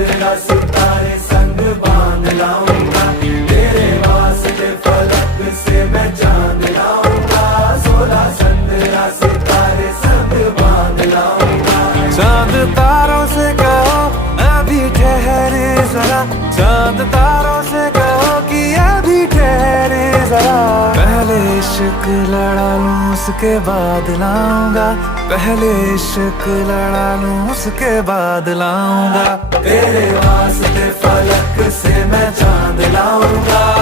15 सितारे संग बांध लाऊंगा, तेरे वास्ते फलक से मैं चांद लाऊंगा। 16 17 सितारे संग बांध लाऊंगा। चांद तारों से कहो अभी ठहरे जरा, चांद तारों से कहो कि अभी ठहरे जरा। पहले इश्क लड़ा लूं उसके बाद लाऊंगा, पहले इश्क लड़ा लूं उसके बाद लाऊंगा। तेरे वास्ते फलक से मैं चांद लाऊंगा।